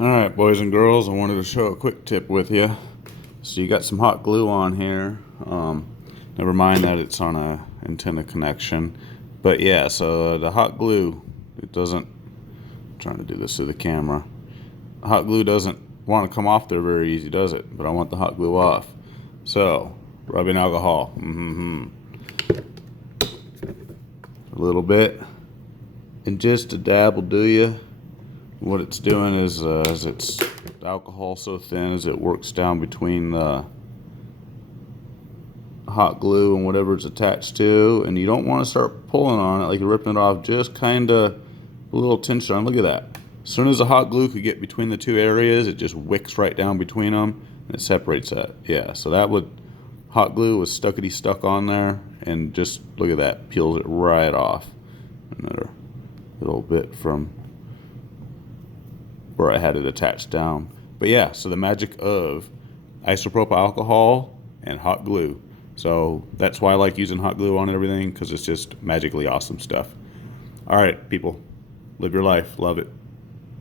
Alright, boys and girls, I wanted to show a quick tip with you. So you got some hot glue on here. Never mind that it's on a antenna connection. But yeah, so the hot glue, it doesn't, I'm trying to do this through the camera. The hot glue doesn't want to come off there very easy, does it? But I want the hot glue off. So, rubbing alcohol. A little bit. And just a dab will do you. What it's doing is, as it's the alcohol so thin as it works down between the hot glue and whatever it's attached to, and you don't want to start pulling on it like you're ripping it off, just kind of a little tension on. Look at that. As soon as the hot glue could get between the two areas, it just wicks right down between them and it separates that. Yeah, so that would, hot glue was stuck on there, and just look at that, peels it right off. Another little bit from where I had it attached down. But yeah, so the magic of isopropyl alcohol and hot glue. So that's why I like using hot glue on everything, because it's just magically awesome stuff. All right, people, live your life, love it.